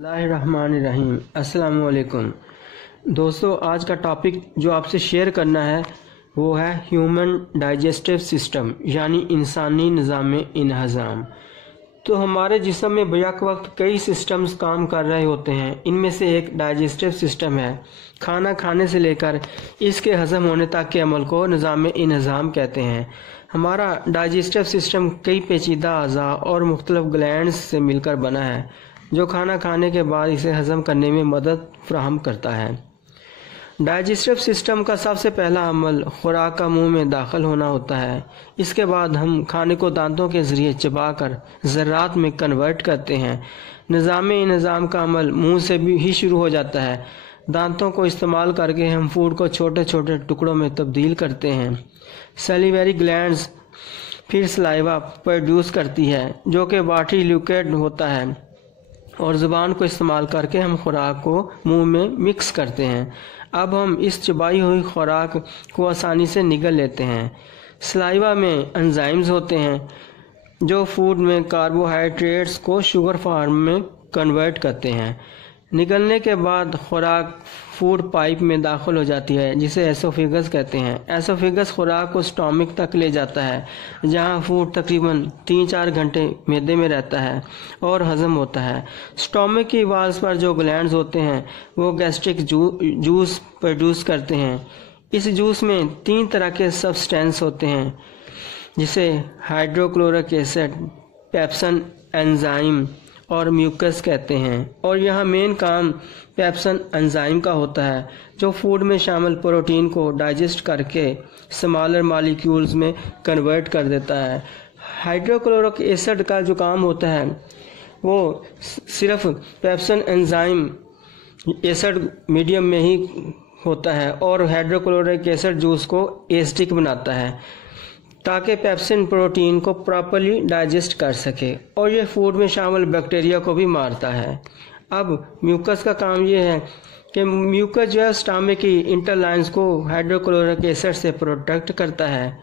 बिस्मिल्लाहिर्रहमानिर्रहीम। अस्सलाम वालेकुम दोस्तों, आज का टॉपिक जो आपसे शेयर करना है वो है ह्यूमन डाइजेस्टिव सिस्टम यानी इंसानी निज़ाम इंहज़ाम। तो हमारे जिस्म में बैक वक्त कई सिस्टम्स काम कर रहे होते हैं। इनमें से एक डाइजेस्टिव सिस्टम है। खाना खाने से लेकर इसके हज़म होने तक के अमल को निज़ाम इंहज़ाम कहते हैं। हमारा डाइजेस्टिव सिस्टम कई पेचीदा अज़ा और मुख्तलिफ ग्लैंड्स से मिलकर बना है जो खाना खाने के बाद इसे हज़म करने में मदद फराहम करता है। डाइजेस्टिव सिस्टम का सबसे पहला अमल खुराक का मुंह में दाखिल होना होता है। इसके बाद हम खाने को दांतों के ज़रिए चबाकर ज़र्रात में कन्वर्ट करते हैं। निज़ाम का अमल मुंह से भी ही शुरू हो जाता है। दांतों को इस्तेमाल करके हम फूड को छोटे छोटे टुकड़ों में तब्दील करते हैं। सैलिवरी ग्लैंड्स फिर सलाइवा प्रोड्यूस करती है जो कि वाटरी लिक्विड होता है और ज़ुबान को इस्तेमाल करके हम खुराक को मुंह में मिक्स करते हैं। अब हम इस चबाई हुई खुराक को आसानी से निगल लेते हैं। सलाइवा में एंजाइम्स होते हैं जो फूड में कार्बोहाइड्रेट्स को शुगर फॉर्म में कन्वर्ट करते हैं। निगलने के बाद खुराक फूड पाइप में दाखिल हो जाती है जिसे एसोफेगस कहते हैं। एसोफेगस खुराक को स्टोमिक तक ले जाता है जहां फूड तकरीबन 3-4 घंटे मैदे में रहता है और हज़म होता है। स्टोमिक की वाल्स पर जो ग्लैंड्स होते हैं वो गैस्ट्रिक जूस प्रोड्यूस करते हैं। इस जूस में 3 तरह के सब्सटेंस होते हैं जिसे हाइड्रोक्लोरिक एसिड, पेप्सन एंजाइम और म्यूकस कहते हैं। और यहाँ मेन काम पेप्सन एंजाइम का होता है जो फूड में शामिल प्रोटीन को डाइजेस्ट करके स्मॉलर मॉलिक्यूल्स में कन्वर्ट कर देता है। हाइड्रोक्लोरिक एसिड का जो काम होता है वो सिर्फ पेप्सन एंजाइम एसिड मीडियम में ही होता है और हाइड्रोक्लोरिक एसिड जूस को एसिडिक बनाता है ताकि पेप्सिन प्रोटीन को प्रॉपर्ली डाइजेस्ट कर सके और ये फूड में शामिल बैक्टीरिया को भी मारता है। अब म्यूकस का काम ये है कि म्यूकस जो है स्टमक की इंटरलाइंस को हाइड्रोक्लोरिक एसिड से प्रोटेक्ट करता है,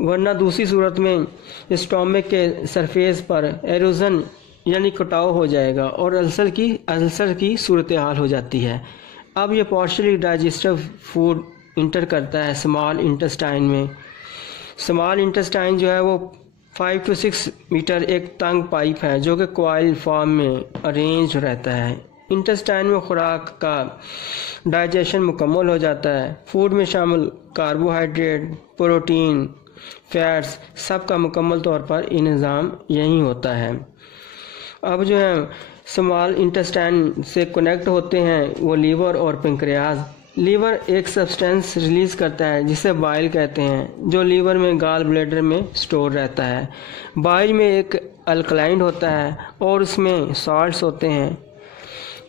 वरना दूसरी सूरत में स्टमक के सरफेस पर एरोजन यानी कटाव हो जाएगा और अल्सर की सूरत हाल हो जाती है। अब ये पार्शियली डाइजेस्टिव फूड इंटर करता है स्मॉल इंटेस्टाइन में। स्मॉल इंटेस्टाइन जो है वो 5 to 6 मीटर एक तंग पाइप है जो कि कॉइल फॉर्म में अरेंज रहता है। इंटेस्टाइन में खुराक का डाइजेशन मुकम्मल हो जाता है। फूड में शामिल कार्बोहाइड्रेट, प्रोटीन, फैट्स सब का मुकम्मल तौर पर इंतज़ाम यही होता है। अब जो है स्मॉल इंटेस्टाइन से कनेक्ट होते हैं वो लीवर और पेंक्रियाज। लीवर एक सब्सटेंस रिलीज करता है जिसे बाइल कहते हैं जो लीवर में गॉल ब्लैडर में स्टोर रहता है। बाइल में एक अल्कलाइन होता है और उसमें सॉल्ट्स होते हैं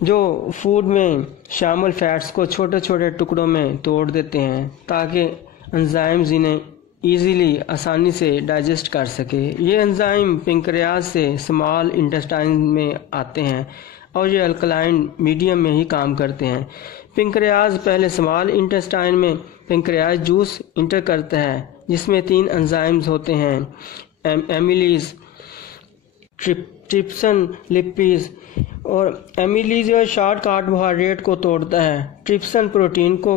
जो फूड में शामिल फैट्स को छोटे छोटे टुकड़ों में तोड़ देते हैं ताकि एंजाइम्स इन्हें ईजीली आसानी से डाइजेस्ट कर सके। ये एंजाइम पेंक्रियाज से स्मॉल इंटेस्टाइन में आते हैं और ये अल्कलाइन मीडियम में ही काम करते हैं। पेंक्रियाज पहले स्मॉल इंटेस्टाइन में पेंक्रियाज जूस इंटर करता है जिसमें 3 एंजाइम्स होते हैं एमिलीज, ट्रिप्सन, लिपिज। और एमिलीज शॉर्ट कार्बोहाइड्रेट को तोड़ता है, ट्रिप्सन प्रोटीन को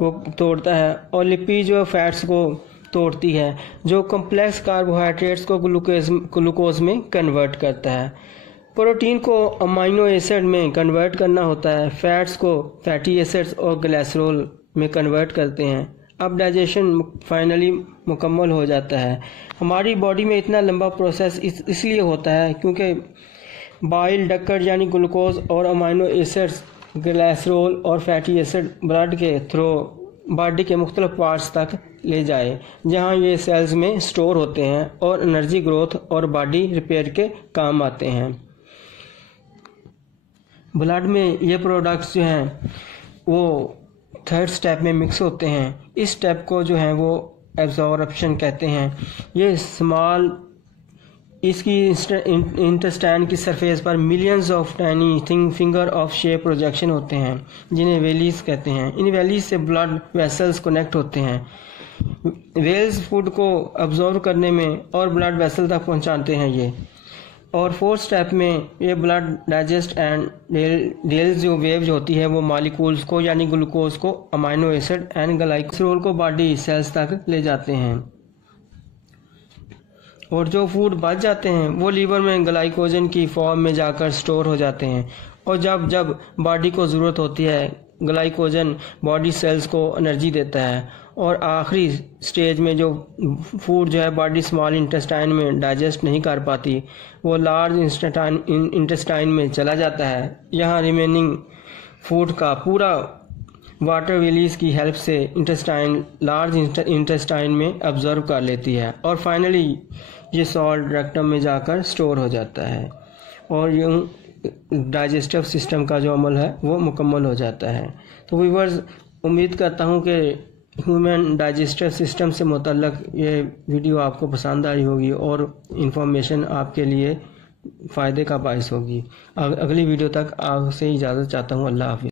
वो तोड़ता है और लिपिज जो फैट्स को तोड़ती है जो कॉम्प्लेक्स कार्बोहाइड्रेट्स को ग्लूकोज में कन्वर्ट करता है। प्रोटीन को अमाइनो एसिड में कन्वर्ट करना होता है, फैट्स को फैटी एसिड्स और ग्लिसरॉल में कन्वर्ट करते हैं। अब डाइजेशन फाइनली मुकम्मल हो जाता है। हमारी बॉडी में इतना लंबा प्रोसेस इसलिए होता है क्योंकि बाइल डक्कट यानी ग्लूकोज और अमाइनो एसिड्स, ग्लिसरॉल और फैटी एसिड ब्लड के थ्रू बॉडी के मुख्तलिफ पार्ट्स तक ले जाए जहां ये सेल्स में स्टोर होते हैं और एनर्जी ग्रोथ और बॉडी रिपेयर के काम आते हैं। ब्लड में ये प्रोडक्ट्स जो हैं वो 3rd स्टेप में मिक्स होते हैं। इस स्टेप को जो है वो एब्जॉर्प्शन कहते हैं। ये स्मॉल इसकी इंटेस्टाइन की सरफेस पर millions of tiny finger of shape projection होते हैं जिन्हें वेलीज कहते हैं। इन वेलीज से ब्लड वेसल्स कनेक्ट होते हैं। वेल्स फूड को अब्जॉर्व करने में और ब्लड वेसल तक पहुंचाते हैं। ये और फोर्थ स्टेप में ये ब्लड डाइजेस्ट एंड डेल्स जो वेव्स होती है वो मॉलिक्यूल्स को यानी ग्लूकोज को अमाइनो एसिड एंड ग्लाइकोल को बॉडी सेल्स तक ले जाते हैं। और जो फूड बच जाते हैं वो लीवर में ग्लाइकोजन की फॉर्म में जाकर स्टोर हो जाते हैं। और जब जब बॉडी को ज़रूरत होती है ग्लाइकोजन बॉडी सेल्स को एनर्जी देता है। और आखिरी स्टेज में जो फूड जो है बॉडी स्मॉल इंटेस्टाइन में डाइजेस्ट नहीं कर पाती वो लार्ज इंटेस्टाइन में चला जाता है। यहाँ रिमेनिंग फूड का पूरा वाटर वेलीज की हेल्प से इंटेस्टाइन लार्ज इंटेस्टाइन में अब्जॉर्व कर लेती है और फाइनली ये सॉल्ट रेक्टम में जाकर स्टोर हो जाता है और यूँ डाइजेस्टिव सिस्टम का जो अमल है वो मुकम्मल हो जाता है। तो व्यूअर्स, उम्मीद करता हूँ कि ह्यूमन डाइजेस्टिव सिस्टम से मुतल्लक ये वीडियो आपको पसंद आई होगी और इन्फॉर्मेशन आपके लिए फ़ायदे का बायस होगी। अगली वीडियो तक आपसे इजाज़त चाहता हूँ। अल्लाह हाफ़िज़।